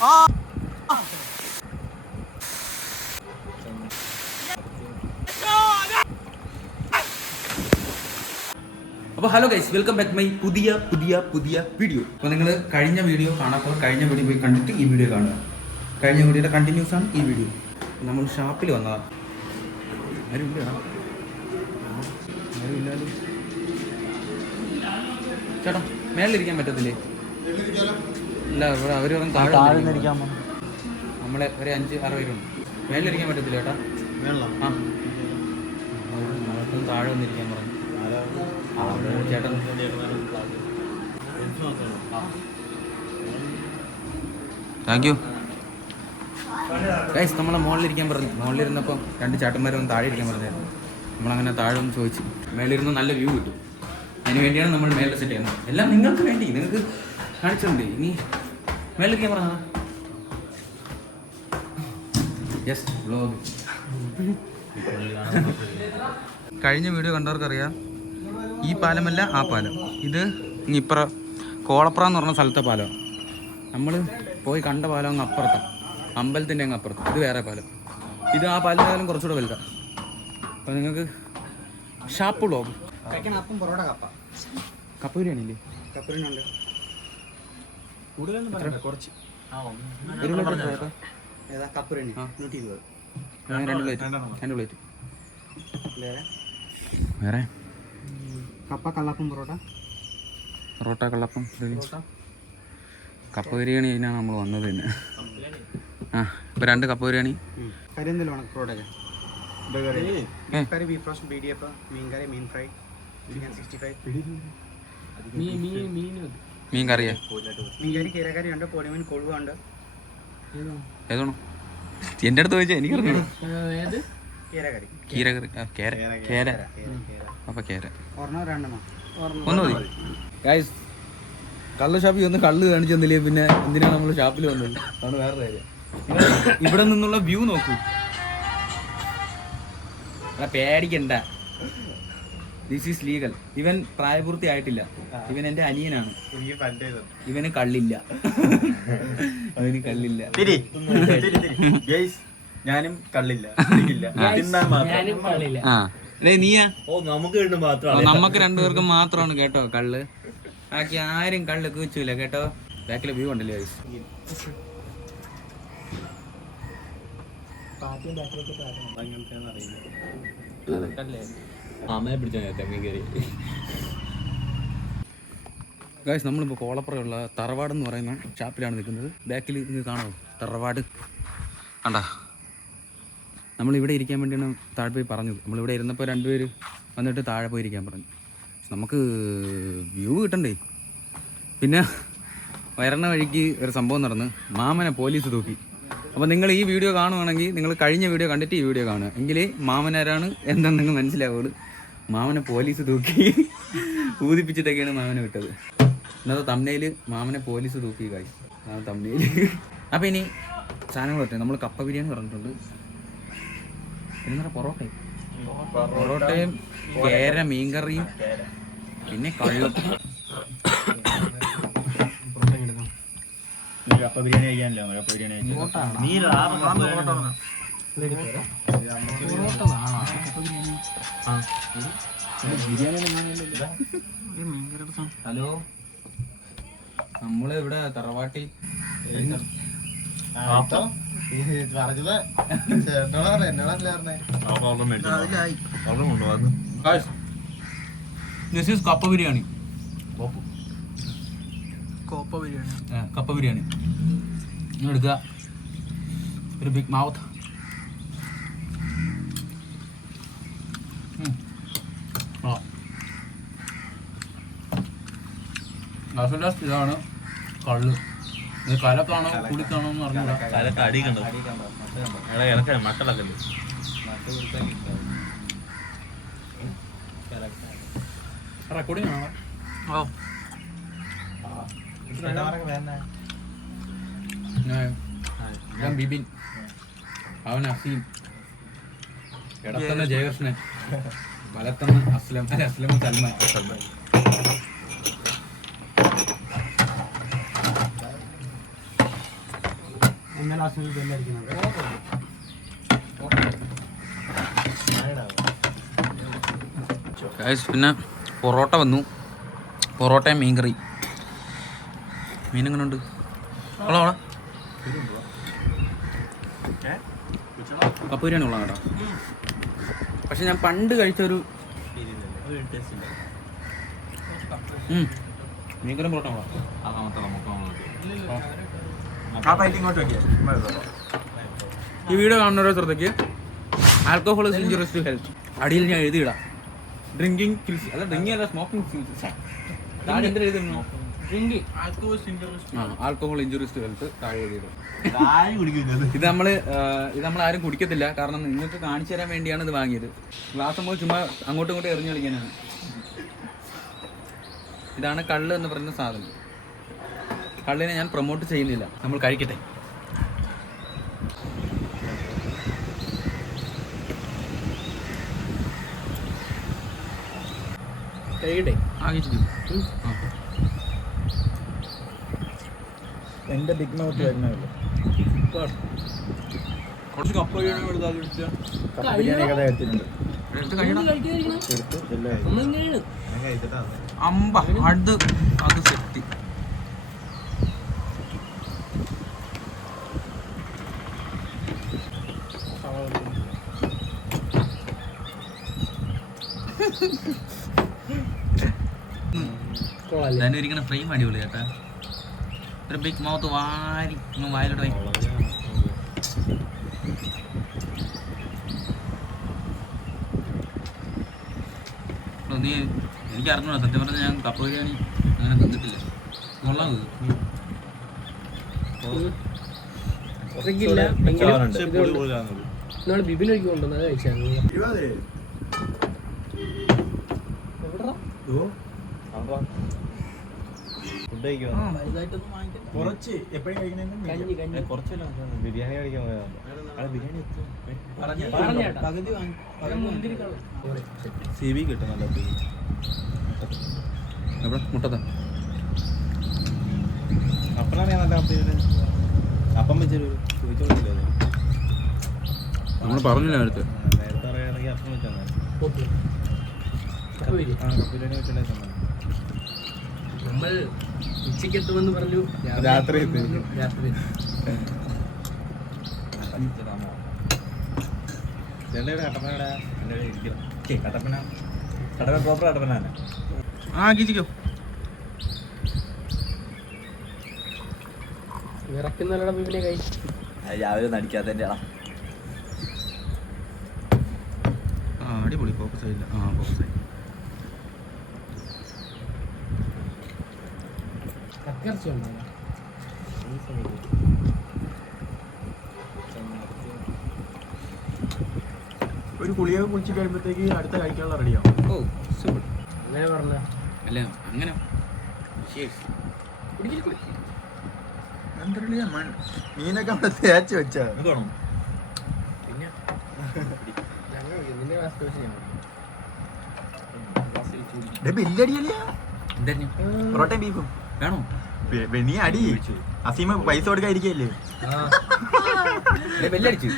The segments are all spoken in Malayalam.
അപ്പോൾ hello guys, welcome back my പുതിയ വീഡിയോ. അപ്പോൾ നിങ്ങൾ കഴിഞ്ഞ വീഡിയോ കാണാത്തവർ കഴിഞ്ഞ വീഡിയോ പോയി കണ്ടിട്ട് ഈ വീഡിയോ കാണുക. കഴിഞ്ഞ വീഡിയോയുടെ കണ്ടിന്യൂസ് ആണ് ഈ വീഡിയോ. നമ്മൾ ഷാപ്പിൽ വന്നതാണ്. ആരുമില്ലല്ലോ ചേട്ടാ, മേളിലിരിക്കാൻ പറ്റത്തില്ലേ? ഇല്ല, ഇവിടെ അവർ പറഞ്ഞ് താഴെ നമ്മളെ ഒരു 5-6 പേരുണ്ട്. മേളിലിരിക്കാൻ പറ്റത്തില്ല ചേട്ടാ? ആ, നമുക്കൊന്ന് താഴെ വന്നിരിക്കാൻ പറഞ്ഞു ചേട്ടൻ. Thank you guys. നമ്മളെ മുകളിലിരിക്കാൻ പറഞ്ഞു. മുകളിലിരുന്നപ്പം 2 ചേട്ടന്മാരെ ഒന്ന് താഴെ ഇരിക്കാൻ പറഞ്ഞായിരുന്നു. നമ്മളങ്ങനെ താഴെ ഒന്ന് ചോദിച്ചു. മേളിലിരുന്ന് നല്ല വ്യൂ കിട്ടും. അതിന് വേണ്ടിയാണ് നമ്മൾ മേളിൽ സെറ്റ് ചെയ്യുന്നത്. എല്ലാം നിങ്ങൾക്ക് വേണ്ടി, നിങ്ങൾക്ക് കാണിച്ചിട്ടുണ്ട്. ഇനി മേളിലിരിക്കാൻ പറഞ്ഞാ യെസ് വ്ലോഗ്. കഴിഞ്ഞ വീഡിയോ കണ്ടവർക്കറിയാം, ഈ പാലമല്ല ആ പാലം. ഇത് ഇപ്പുറ കോളപ്ര എന്ന് പറഞ്ഞ സ്ഥലത്തെ പാലം. നമ്മൾ പോയി കണ്ട പാലം അങ്ങ് അപ്പുറത്താണ്, അമ്പലത്തിൻ്റെ അങ്ങ് അപ്പുറത്ത്. ഇത് വേറെ പാലം. ഇത് ആ പാലം കുറച്ചുകൂടെ വലുതാണ്. അപ്പോൾ നിങ്ങൾക്ക് ഷാപ്പ് വ്ലോഗ്. കപ്പ ബിരിയാണിയില്ലേ? കുറച്ച് 2 പ്ലേറ്റ് വേറെ കപ്പ കള്ളപ്പം പൊറോട്ട കള്ളപ്പം കപ്പ ബിരിയാണി കഴിഞ്ഞാണ് നമ്മൾ വന്നത് തന്നെ. ആ, ഇപ്പോൾ 2 കപ്പ ബിരിയാണി. മീൻ കറിയാ? ഏതാണോ എൻ്റെ അടുത്ത് ചോദിച്ചാൽ എനിക്കറിഞ്ഞു. കീര അപ്പം കേര ഒന്ന് മതി ഗൈസ്. കള്ള് ഷാപ്പിൽ ഒന്ന് കള്ള് കാണിച്ചു തന്നില്ലേ, പിന്നെ എന്തിനാണ് നമ്മൾ ഷാപ്പിൽ വന്നത്? അതാണ് വേറെ കാര്യം. ഇവിടെ നിന്നുള്ള വ്യൂ നോക്കൂ. പേടിക്കണ്ട, ദിസ് ഈസ് ലീഗൽ. ഇവൻ പ്രായപൂർത്തി ആയിട്ടില്ല. ഇവൻ എൻ്റെ അനിയനാണ്. ഇവന് കള്ളില്ല. അവന് കള്ളില്ല. ഞാനും കള്ളില്ല. ആ നീയാ? നമുക്ക് 2 പേർക്കും മാത്രമാണ് കേട്ടോ കള്ള്. ബാക്കി ആരും കള്ള് കൂച്ചില്ല കേട്ടോ. ബാക്കിലെ വ്യൂ ഉണ്ടല്ലോ ഗൈസ്. ഗൈസ്, നമ്മളിപ്പോൾ കോളപ്പുറയുള്ള തറവാട് എന്ന് പറയുന്ന ഷാപ്പിലാണ് നിൽക്കുന്നത്. ബാക്കിൽ നിങ്ങൾ കാണാമോ തറവാട്? കണ്ടാ, നമ്മളിവിടെ ഇരിക്കാൻ വേണ്ടിയാണ് താഴെ പോയി പറഞ്ഞത്. നമ്മളിവിടെ ഇരുന്നപ്പോൾ 2 പേര് വന്നിട്ട് താഴെ പോയി ഇരിക്കാൻ പറഞ്ഞു. നമുക്ക് വ്യൂ കിട്ടണ്ടേ. പിന്നെ വരണ വഴിക്ക് ഒരു സംഭവം നടന്ന് മാമനെ പോലീസ് തൂക്കി. അപ്പോൾ നിങ്ങൾ ഈ വീഡിയോ കാണുവാണെങ്കിൽ നിങ്ങൾ കഴിഞ്ഞ വീഡിയോ കണ്ടിട്ട് ഈ വീഡിയോ കാണുക, എങ്കിലേ മാമനാരാണ് എന്താണെന്ന് മനസ്സിലാവുള്ളൂ. മാമനെ പോലീസ് തൂക്കി ഊതിപ്പിച്ചിട്ടൊക്കെയാണ് മാമനെ വിട്ടത്. ഇന്നത്തെ തമ്മിൽ മാമനെ പോലീസ് തൂക്കി കാര്യം തമ്മിൽ. അപ്പോൾ ഇനി സാധനങ്ങൾ പറ്റും. നമ്മൾ കപ്പ ബിരിയാണി പറഞ്ഞിട്ടുണ്ട്. പിന്നെ പൊറോട്ടയും കേര മീൻകറിയും പിന്നെ കള്ളും. കപ്പ ബിരിയാണി കഴിക്കാനല്ലോ. കപ്പ ബിരിയാണി ഹലോ, നമ്മള് ഇവിടെ തറവാട്ടിൽ കപ്പ ബിരിയാണി. കപ്പ ബിരിയാണി എടുക്കുക. ഒരു ബിഗ് മൗത്ത്. ഇതാണ് കള്ള്. ഇത് കലക്കാണോ കുടിക്കാണോ എന്ന് പറഞ്ഞാൽ മട്ടളൊക്കെ റെക്കോർഡിംഗ് ആണോ? ഓ, ഞാൻ ബിബിൻ, അവൻ അസീം, ഇടത്തുന്ന ജയകൃഷ്ണൻ, വലത്തുന്ന അസ്ലം സൽമാൻ. പിന്നെ പൊറോട്ട വന്നു. പൊറോട്ടയും മീൻകറി. മീൻ എങ്ങനെ ഉണ്ട്? കൊള്ളാം. കപ്പ് ബിരിയാണി കൊള്ളാം കേട്ടോ. പക്ഷെ ഞാൻ പണ്ട് കഴിച്ചൊരു മീൻകറി പൊറോട്ട കൊള്ളാം. ഈ വീഡിയോ കാണുന്നവരുടെ ശ്രദ്ധയ്ക്ക് alcohol is injurious to health. അടിയിൽ ഞാൻ എഴുതിയിടാം. ഡ്രിങ്കിങ് കിൽസ് അല്ല, ഡ്രിങ്കിങ് അല്ല, സ്മോക്കിംഗ് കിൽസ്. താഴെ എന്തിനാ എഴുതുന്നു? ആൽക്കഹോൾ ഇഞ്ചുറീസ് ടു ഹെൽത്ത് താഴെ എഴുതിയിടും. ഇത് നമ്മൾ ആരും കുടിക്കത്തില്ല. കാരണം നിങ്ങൾക്ക് കാണിച്ചു തരാൻ വേണ്ടിയാണ് ഇത് വാങ്ങിയത്. ഗ്ലാസ് നമ്മൾ ചുമ്മാ അങ്ങോട്ടും ഇങ്ങോട്ടും എറിഞ്ഞു കളിക്കാനാണ്. ഇതാണ് കള്ള് എന്ന് പറയുന്ന സാധനം. കള്ളിനെ ഞാൻ പ്രൊമോട്ട് ചെയ്യുന്നില്ല. നമ്മൾ കഴിക്കട്ടെ. എന്റെ ബിഗ് മൗത്ത് വരുന്നല്ലോ. കുറച്ച് കപ്പ ബിരിയാണി എടുത്തിട്ടുണ്ട്. അമ്പ അത് സെറ്റ്. ഇരിക്കുന്ന ഫ്രെയിം അടിപൊളി ചേട്ടാ. ഒരു ബിഗ് മൗത്ത് വാരി വായിലോട്ട് നീ എനിക്ക് അറിഞ്ഞൂടാ. സത്യം പറഞ്ഞാൽ ഞാൻ കപ്പ ബിരിയാണി അങ്ങനെ തന്നിട്ടില്ല. കൊള്ളാം. ബിബിനൊക്കെ കൊണ്ടുവന്നത് കഴിച്ചാൽ കുറച്ച് എപ്പോഴും കഴിക്കണേ. കുറച്ചല്ല ബിരിയാണി കഴിക്കാൻ സി വി കിട്ടും. നല്ല മുട്ടത്ത അപ്പനാണ് ഞാൻ നല്ല അപ്പം വെച്ചൊരു ചോദിച്ചോളൂ. നമ്മൾ പറഞ്ഞില്ല നേരത്തെ. നേരത്തെ അറിയാണെങ്കിൽ അപ്പം വെച്ചാൽ ബിരിയാണി വെച്ചിട്ടുണ്ടായിരുന്നു. നമ്മൾ ഉച്ചയ്ക്ക് എത്തുമെന്ന് പറഞ്ഞു. രാത്രി കട്ടപ്പന പ്രോപ്പർ കട്ടപ്പന തന്നെ. ഗീച്ചിക്കോ വിറക്കുന്നല്ലട ബിബിനെ കൈ രാവിലെ നടിക്കാത്തതിൻ്റെ അടിപൊളി. ഫോക്കസ് ആയില്ല. ഫോക്കസ് ആയി. ഒരു കുളിയൊക്കെ കുളിച്ച് കഴിയുമ്പോഴത്തേക്ക് അടുത്ത കഴിക്കാനുള്ള റെഡിയാവും. ഓ സൂപ്പർ. അങ്ങനെ പറഞ്ഞ അല്ല അങ്ങനെ മീനൊക്കെ അവിടെ തേച്ച് വെച്ചാ പിന്നെ ബില്ലടിയല്ലേ പൊറോട്ടയും ബീഫും വേണോ? നീ അടി അസീമ പൈസ കൊടുക്കാതിരിക്കല്ലേ. ബെല്ലടിച്ചു.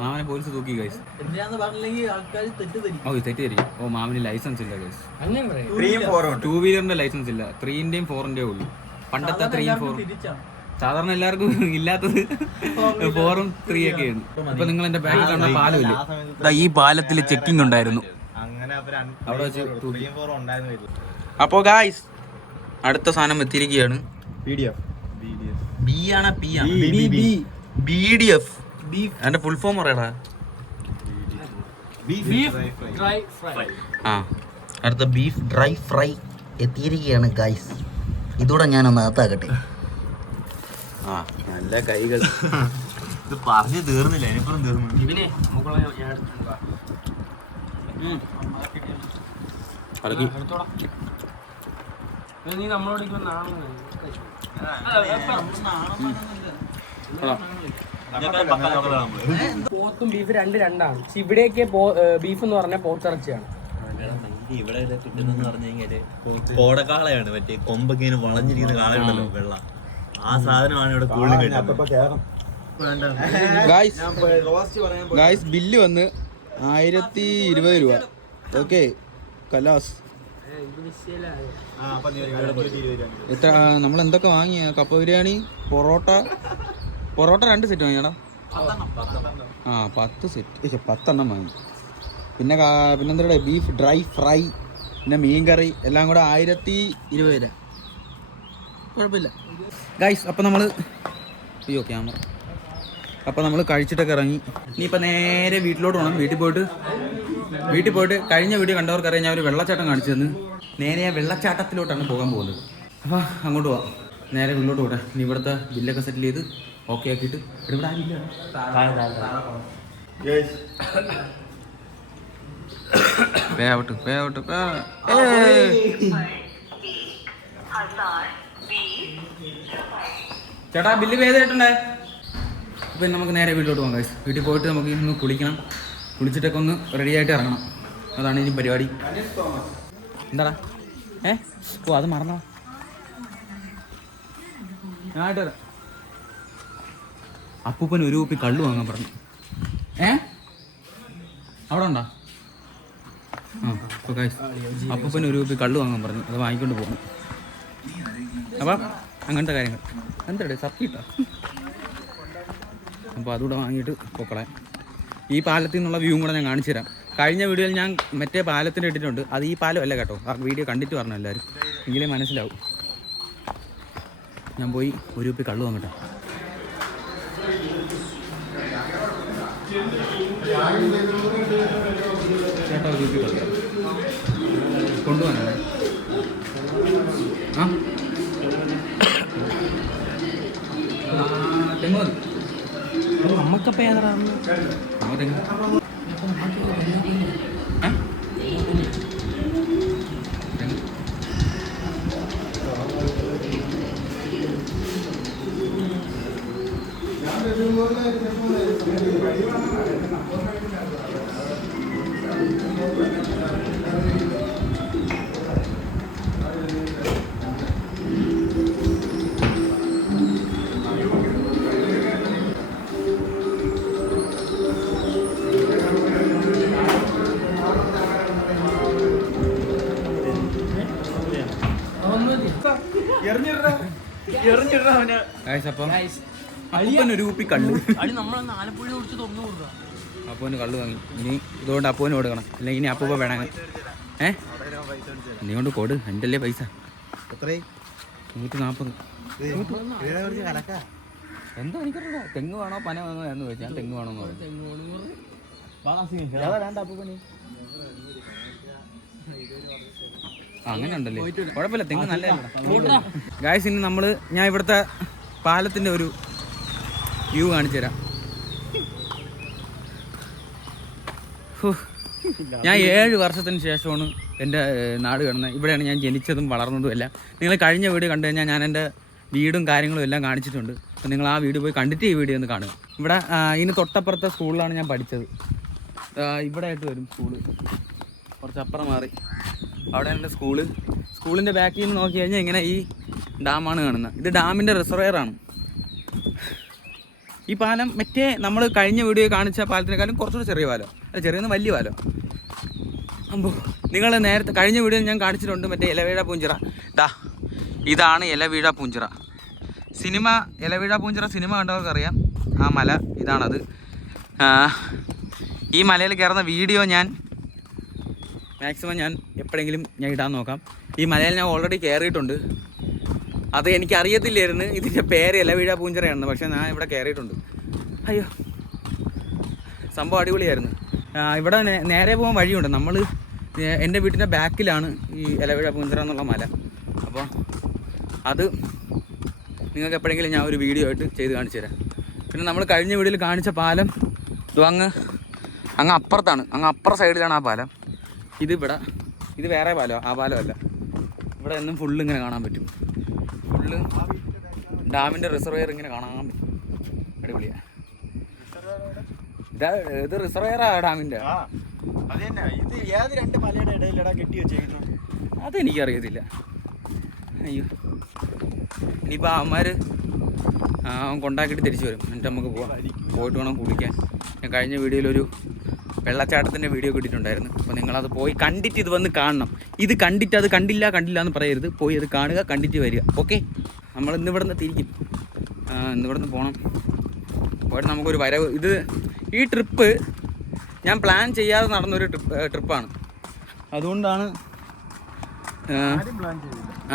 മാമനെ പോലീസ് തൂക്കി ഗൈസ്. തെറ്റിദ്ധരിക്കും. ഓ മാമന് ലൈസൻസ് ഇല്ല ഗൈസ്. 2 വീലറിന്റെ ലൈസൻസ് ഇല്ല. 3ന്റെയും 4ന്റെയും ഉള്ളു. പണ്ടത്തെ 3 4 സാധാരണ എല്ലാവർക്കും ഇല്ലാത്തത് 4ഉം 3 ഒക്കെയാണ്. ഇപ്പൊ നിങ്ങൾ എന്റെ ബാക്കിൽ കാണുന്ന പാലമില്ലേ, ഈ പാലത്തിൽ ചെക്കിംഗ് ഉണ്ടായിരുന്നു. അവിടെ വെച്ച് അപ്പോ ഗായ്സ് അടുത്ത സാധനം എത്തിയിരിക്കുകയാണ്. BDF. അതിന്റെ ഫുൾ ഫോം പറയടാ. അടുത്ത ബീഫ് ഡ്രൈ ഫ്രൈ എത്തിയിരിക്കുകയാണ് ഗായ്സ്. ഇതൂടെ ഞാനൊന്ന് അകത്താക്കട്ടെ. നല്ല കൈകൾ. ഇത് പറഞ്ഞു തീർന്നില്ല, എനിക്കും തീർന്നു. നീ നമ്മളോട് പോത്തും ബീഫ് രണ്ടാണ്. പക്ഷെ ഇവിടെയൊക്കെ ബീഫ് എന്ന് പറഞ്ഞാൽ പോത്തിറച്ചിയാണ്. ഇവിടെ കിട്ടുന്നെന്ന് പറഞ്ഞു കഴിഞ്ഞാല് കോടക്കാളയാണ്, മറ്റേ കൊമ്പൊക്കെ ഇങ്ങനെ വളഞ്ഞിരിക്കുന്ന കാളയുണ്ടല്ലോ വെള്ള, ആ സാധനമാണ് ഇവിടെ കൂടുതൽ കിട്ടുന്നത്. ഗായ്സ് ബില്ല് വന്ന് 1020 രൂപ. ഓക്കെ കലാസ്. എത്ര നമ്മൾ എന്തൊക്കെ വാങ്ങിയ? കപ്പ ബിരിയാണി, പൊറോട്ട 2 സെറ്റ് വാങ്ങിയടാ. 10 സെറ്റ് 10 എണ്ണം വാങ്ങി. പിന്നെന്താ ബീഫ് ഡ്രൈ ഫ്രൈ, പിന്നെ മീൻകറി എല്ലാം കൂടെ 1020 രൂപ. കുഴപ്പമില്ല ഗായ്സ്. അപ്പം നമ്മൾ ക്യാമറ അപ്പോൾ നമ്മൾ കഴിച്ചിട്ടൊക്കെ ഇറങ്ങി. ഇനിയിപ്പോൾ നേരെ വീട്ടിലോട്ട് പോകണം. വീട്ടിൽ പോയിട്ട് കഴിഞ്ഞ വീഡിയോ കണ്ടവർക്കറിയാം, ഞാൻ ഒരു വെള്ളച്ചാട്ടം കാണിച്ചു തന്നു. നേരെ ആ വെള്ളച്ചാട്ടത്തിലോട്ടാണ് പോകാൻ പോകുന്നത്. അപ്പോൾ അങ്ങോട്ട് പോവാം. നേരെ വീട്ടിലോട്ട് പോട്ടെ. ഇനി ഇവിടുത്തെ ബില്ലൊക്കെ സെറ്റിൽ ചെയ്ത് ഓക്കെ ആക്കിയിട്ട് ഇവിടെ ആരില്ല. ചേട്ടാ ബില്ല് പേ ചെയ്തിട്ടുണ്ടേ. അപ്പം നമുക്ക് നേരെ വീട്ടിലോട്ട് പോകാം ഗൈസ്. വീട്ടിൽ പോയിട്ട് നമുക്ക് ഒന്ന് കുളിക്കണം. കുളിച്ചിട്ടൊക്കെ ഒന്ന് റെഡി ആയിട്ട് ഇറങ്ങണം. അതാണ് ഇനി പരിപാടി. എന്താടാ അത് മറന്നോ? ഞാനായിട്ട് വരാം. അപ്പൂപ്പൻ ഒരു കുപ്പി കള്ളു വാങ്ങാൻ പറഞ്ഞു. അവിടെ ഉണ്ടോ? അപ്പോൾ ഗൈസ് അപ്പൂപ്പൻ ഒരു കുപ്പി കള്ളു വാങ്ങാൻ പറഞ്ഞു. അത് വാങ്ങിക്കൊണ്ട് പോകണം. അപ്പം അങ്ങനത്തെ കാര്യങ്ങൾ എന്താ സപ്പിട്ടാ. അപ്പോൾ അതുകൂടെ വാങ്ങിയിട്ട് പൊക്കളെ. ഈ പാലത്തിൽ നിന്നുള്ള വ്യൂവും കൂടെ ഞാൻ കാണിച്ചു തരാം. കഴിഞ്ഞ വീഡിയോയിൽ ഞാൻ മറ്റേ പാലത്തിൻ്റെ ഇട്ടിട്ടുണ്ട്. അത് ഈ പാലം അല്ല കേട്ടോ. ആ വീഡിയോ കണ്ടിട്ട് പറഞ്ഞു എല്ലാവരും, എങ്കിലേ മനസ്സിലാവും. ഞാൻ പോയി ഒരു കുപ്പി കള്ളു വാങ്ങട്ടെ. ചേട്ടാ ഒരു കുപ്പി കള്ളു കൊണ്ടുപോകാനാണ്. തെങ്ങ് മതി. നമ്മക്കപ്പം ഏതാണ്? തെങ്ങ് അപ്പൂപ്പൻ ഒരു കുപ്പി കള്ളു. അപ്പൂന് കള്ളു വാങ്ങി. ഇനി ഇതുകൊണ്ട് അപ്പൂന് കൊടുക്കണം. അല്ലെങ്കിൽ ഇനി അപ്പൂപ്പ വേണം. നീ കൊണ്ട് കൊടു. എൻ്റെ അല്ലേ പൈസ 140. എന്താ എനിക്കറിയില്ല. തെങ്ങ് വേണോ പന വേണോ എന്ന് ചോദിച്ചാൽ ഞാൻ തെങ്ങ് വേണമെന്ന് പറഞ്ഞു. വേണ്ട അപ്പൂപ്പന്. അങ്ങനെ ഉണ്ടല്ലേ, കുഴപ്പമില്ല. തെങ്ങ് നല്ല ഗായ്സ്. ഇനി ഞാൻ ഇവിടുത്തെ പാലത്തിൻ്റെ ഒരു വ്യൂ കാണിച്ചു തരാം. ഞാൻ 7 വർഷത്തിന് ശേഷമാണ് എൻ്റെ നാട് കാണുന്നത്. ഇവിടെയാണ് ഞാൻ ജനിച്ചതും വളർന്നതും എല്ലാം. നിങ്ങൾ കഴിഞ്ഞ വീഡിയോ കണ്ടു കഴിഞ്ഞാൽ ഞാൻ എൻ്റെ വീടും കാര്യങ്ങളും എല്ലാം കാണിച്ചിട്ടുണ്ട്. അപ്പോൾ നിങ്ങൾ ആ വീഡിയോ പോയി കണ്ടിട്ട് ഈ വീഡിയോ ഒന്ന് കാണുക. ഇവിടെ ഇതിന് തൊട്ടപ്പുറത്തെ സ്കൂളിലാണ് ഞാൻ പഠിച്ചത്. ഇവിടെ ആയിട്ട് വരും സ്കൂള്. കുറച്ചപ്പുറം മാറി അവിടെയാണ് എൻ്റെ സ്കൂളിൻ്റെ ബാക്കിൽ നിന്ന് നോക്കി കഴിഞ്ഞാൽ ഇങ്ങനെ ഈ ഡാമാണ് കാണുന്നത്. ഇത് ഡാമിൻ്റെ റിസർവെയറാണ്. ഈ പാലം മറ്റേ നമ്മൾ കഴിഞ്ഞ വീഡിയോ കാണിച്ച പാലത്തിനേക്കാളും കുറച്ചുകൂടി ചെറിയ പാലം. അല്ല, ചെറിയൊന്നും വലിയ പാലം. അപ്പോൾ നിങ്ങൾ നേരത്തെ കഴിഞ്ഞ വീഡിയോയിൽ ഞാൻ കാണിച്ചിട്ടുണ്ട് മറ്റേ ഇലവീഴ പൂഞ്ചിറ. ഇതാണ് ഇലവീഴ പൂഞ്ചിറ സിനിമ. ഇലവീഴ പൂഞ്ചിറ സിനിമ കണ്ടവർക്കറിയാം. ആ മല ഇതാണത്. ഈ മലയിൽ കയറുന്ന വീഡിയോ ഞാൻ മാക്സിമം എപ്പോഴെങ്കിലും ഞാൻ ഇടാൻ നോക്കാം. ഈ മലയിൽ ഞാൻ ഓൾറെഡി കയറിയിട്ടുണ്ട്. അത് എനിക്ക് അറിയത്തില്ലായിരുന്നു ഇതിൻ്റെ പേര് ഇലവീഴ പൂഞ്ചിറയാണെന്ന്. പക്ഷേ ഞാൻ ഇവിടെ കയറിയിട്ടുണ്ട്. അയ്യോ, സംഭവം അടിപൊളിയായിരുന്നു. ഇവിടെ നേരെ പോകാൻ വഴിയുണ്ട്. എൻ്റെ വീട്ടിൻ്റെ ബാക്കിലാണ് ഈ ഇലവീഴ പൂഞ്ചിറ എന്നുള്ള മല. അപ്പോൾ അത് നിങ്ങൾക്ക് എപ്പോഴെങ്കിലും ഞാൻ ഒരു വീഡിയോ ആയിട്ട് ചെയ്ത് കാണിച്ചു തരാം. പിന്നെ നമ്മൾ കഴിഞ്ഞ വീഡിയോയിൽ കാണിച്ച പാലം അങ്ങ് അപ്പുറത്താണ്. അങ്ങ് അപ്പുറ സൈഡിലാണ് ആ പാലം. ഇത് വേറെ പാലം, ആ പാലമല്ല. ഇവിടെ എന്നും ഫുള്ള് ഇങ്ങനെ കാണാൻ പറ്റും. ഫുള്ള് ഡാമിൻ്റെ റിസർവെയർ ഇങ്ങനെ കാണാൻ പറ്റും. അടിപൊളിയാണ്. ഇത് റിസർവയറാ ഡാമിന്റെ. ഇത് ഏത് രണ്ട് മലയുടെ ഇടയിലടാ കെട്ടി വെച്ചേക്കുന്നു? അതെനിക്കറിയത്തില്ല. അയ്യോ, ഇനിയിപ്പോൾ അവന്മാർ കൊണ്ടാക്കിയിട്ട് തിരിച്ചു വരും. എന്നിട്ട് നമുക്ക് പോവാം. പോയിട്ട് വേണം കുളിക്കാൻ. ഞാൻ കഴിഞ്ഞ വീഡിയോയിലൊരു വെള്ളച്ചാട്ടത്തിൻ്റെ വീഡിയോ കിട്ടിയിട്ടുണ്ടായിരുന്നു. അപ്പോൾ നിങ്ങളത് പോയി കണ്ടിട്ട് ഇത് വന്ന് കാണണം. ഇത് കണ്ടിട്ട് അത് കണ്ടില്ല എന്ന് പറയരുത്. പോയി അത് കാണുക, കണ്ടിട്ട് വരിക. ഓക്കെ, നമ്മൾ ഇന്നിവിടെ നിന്ന് തിരിക്കും. ഇന്നിവിടെ നിന്ന് പോകണം. പോയിട്ട് നമുക്കൊരു വരവ്. ഇത് ഈ ട്രിപ്പ് ഞാൻ പ്ലാൻ ചെയ്യാതെ നടന്നൊരു ട്രിപ്പാണ്. അതുകൊണ്ടാണ്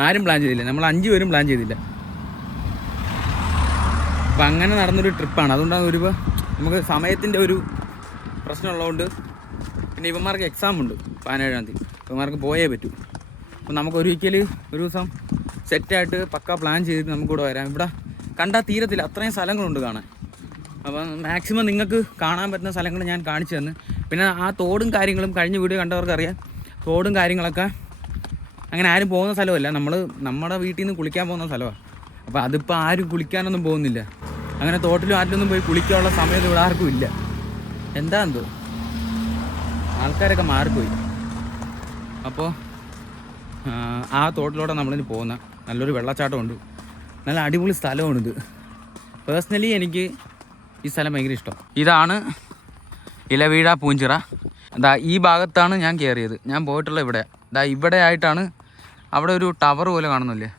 ആരും പ്ലാൻ ചെയ്തില്ല. നമ്മൾ 5 പേരും പ്ലാൻ ചെയ്തില്ല. അപ്പം അങ്ങനെ നടന്നൊരു ട്രിപ്പാണ്. അതുകൊണ്ടാണ് നമുക്ക് സമയത്തിൻ്റെ ഒരു പ്രശ്നമുള്ളതുകൊണ്ട്. പിന്നെ ഇവന്മാർക്ക് എക്സാം ഉണ്ട് 17-ാം തീയതി. ഇവന്മാർക്ക് പോയേ പറ്റൂ. അപ്പം നമുക്ക് ഒരു ദിവസം സെറ്റായിട്ട് പക്ക പ്ലാൻ ചെയ്തിട്ട് നമുക്കിവിടെ വരാം. ഇവിടെ കണ്ടാൽ തീരത്തില്ല, അത്രയും സ്ഥലങ്ങളുണ്ട് കാണാൻ. അപ്പം മാക്സിമം നിങ്ങൾക്ക് കാണാൻ പറ്റുന്ന സ്ഥലങ്ങൾ ഞാൻ കാണിച്ചു തന്നു. പിന്നെ ആ തോടും കാര്യങ്ങളും കഴിഞ്ഞ വീഡിയോ കണ്ടവർക്കറിയാം. തോടും കാര്യങ്ങളൊക്കെ അങ്ങനെ ആരും പോകുന്ന സ്ഥലമല്ല. നമ്മുടെ വീട്ടിൽ നിന്ന് കുളിക്കാൻ പോകുന്ന സ്ഥലമാണ്. അപ്പോൾ അതിപ്പോൾ ആരും കുളിക്കാനൊന്നും പോകുന്നില്ല. അങ്ങനെ തോട്ടിലും ആറ്റിലൊന്നും പോയി കുളിക്കാനുള്ള സമയം ഇവിടെ ആർക്കും ഇല്ല. എന്താണെന്തോ ആൾക്കാരൊക്കെ മാറിപ്പോയി. അപ്പോൾ ആ തോട്ടിലൂടെ നമ്മളിന് പോകുന്ന നല്ലൊരു വെള്ളച്ചാട്ടമുണ്ട്. നല്ല അടിപൊളി സ്ഥലമാണിത്. പേഴ്സണലി എനിക്ക് ഈ സ്ഥലം ഭയങ്കര ഇഷ്ടം. ഇതാണ് ഇലവീഴ പൂഞ്ചിറ. ഈ ഭാഗത്താണ് ഞാൻ കയറിയത്. ഞാൻ പോയിട്ടുള്ള ഇവിടെ ആയിട്ടാണ്. അവിടെ ഒരു ടവർ പോലെ കാണുന്നില്ലേ?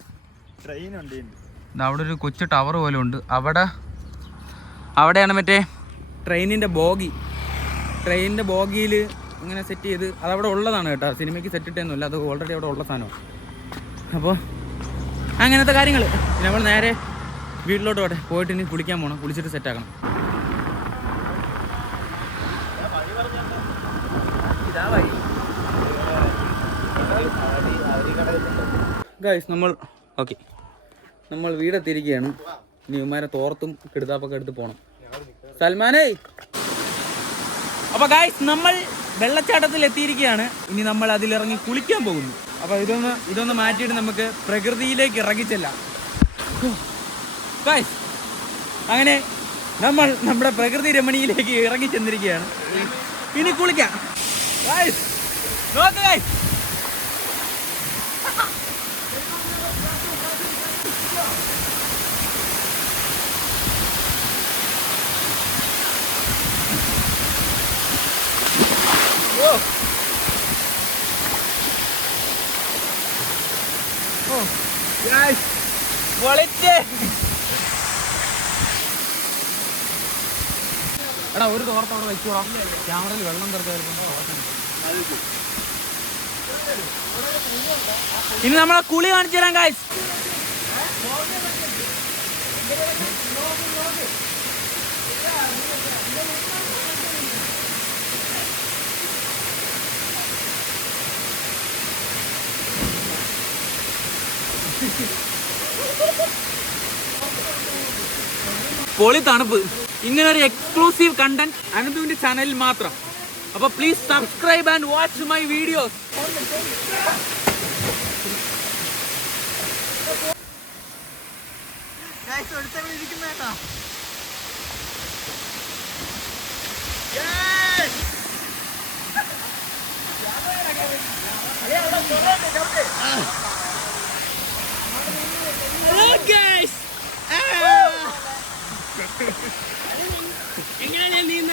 അവിടെ ഒരു കൊച്ചു ടവർ പോലെ ഉണ്ട്. അവിടെയാണ് മറ്റേ ട്രെയിനിൻ്റെ ബോഗിയിൽ ഇങ്ങനെ സെറ്റ് ചെയ്ത് അതവിടെ ഉള്ളതാണ് കേട്ടോ. സിനിമയ്ക്ക് സെറ്റ് ഇട്ടൊന്നുമില്ല, അത് ഓൾറെഡി അവിടെ ഉള്ള സാധനമാണ്. അപ്പോൾ അങ്ങനത്തെ കാര്യങ്ങൾ. നമ്മൾ നേരെ വീട്ടിലോട്ട് പോയിട്ട് ഇനി കുളിക്കാൻ പോകണം. കുളിച്ചിട്ട് സെറ്റാക്കണം. ഗൈസ് നമ്മൾ വീടെത്തിയിരിക്കുകയാണ്. ഇനി ഇവന്മാരെ തോർത്തും കിടുതാപ്പൊക്കെ എടുത്ത് പോകണം. സൽമാനേ. അപ്പോൾ ഗൈസ് നമ്മൾ വെള്ളച്ചാട്ടത്തിൽ എത്തിയിരിക്കുകയാണ്. ഇനി നമ്മൾ അതിലിറങ്ങി കുളിക്കാൻ പോകുന്നു. അപ്പോൾ ഇതൊന്ന് മാറ്റിയിട്ട് നമുക്ക് പ്രകൃതിയിലേക്ക് ഇറങ്ങിച്ചെല്ലാം. ഗൈസ് അങ്ങനെ നമ്മൾ നമ്മുടെ പ്രകൃതി രമണിയിലേക്ക് ഇറങ്ങി ചെന്നിരിക്കുകയാണ്. ഇനി കുളിക്കാം. ഗൈസ് നോക്ക് ഗൈസ്. എടാ ഒരു തോർത്തോടെ വെച്ചോടാ. ക്യാമറയിൽ വെള്ളം ഇനി നമ്മളെ കുളി കാണിച്ചു തരാം ഗൈസ്. പൊളി തണുപ്പ്. ഇങ്ങനൊരു എക്സ്ക്ലൂസീവ് കണ്ടന്റ് അനുഭവിന്റെ ചാനലിൽ മാത്രം. അപ്പൊ please subscribe and watch my videos. എങ്ങനെയാ നീന്ത?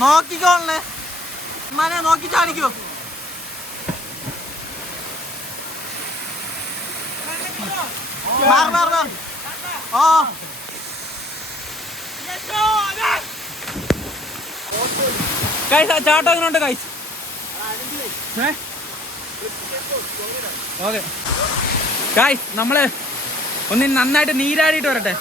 നോക്കിക്കോളേ, മനെ നോക്കി ചാടിക്കോ. ചാട്ടം എങ്ങനെയുണ്ട് ഗൈസ്? ഓക്കെ ഗൈസ്, നമ്മള് ഒന്ന് നന്നായിട്ട് നീരാടിയിട്ട് വരട്ടെ.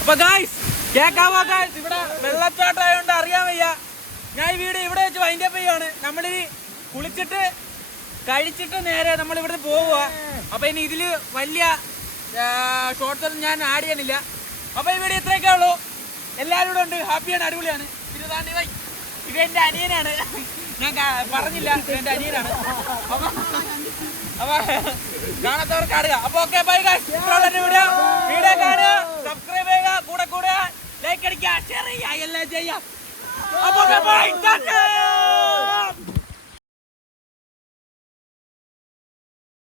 അപ്പൊ ഗൈസ് കേക്കാവോ ഗൈസ്, ഇവിടെ വെള്ളച്ചാട്ടമായോണ്ട് അറിയാൻ വയ്യ. ഞാൻ ഈ വീഡിയോ ഇവിടെ വെച്ച് വൈൻഡപ്പ് ചെയ്യുവാണ്. നമ്മളിനി കുളിച്ചിട്ട് കഴിച്ചിട്ട് നേരെ നമ്മൾ ഇവിടുന്ന് പോവുക. അപ്പൊ ഇനി ഇതില് വലിയ ഷോർട്സ് ഒന്നും ഞാൻ ആഡ് ചെയ്യാനില്ല. അപ്പൊ ഈ വീഡിയോ ഇത്രയൊക്കെ ഉള്ളൂ. എല്ലാവരും ഇവിടെ ഉണ്ട്, ഹാപ്പിയാണ്, അടിപൊളിയാണ്. ഇത് എന്റെ അനിയനാണ്, ഞാൻ പറഞ്ഞില്ല, എന്റെ അനിയനാണ്. അപ്പൊ കാണാത്തവർക്ക് കാണുക. അപ്പൊ ഓക്കെ, ബൈ ഗൈസ്. വീഡിയോ കാണുക, സബ്സ്ക്രൈബ് ചെയ്യുക, കൂടെ ലൈക്ക് അടിക്കുക, ഷെയർ ചെയ്യുക, എല്ലാം ചെയ്യാം. അപ്പൊ ബൈ.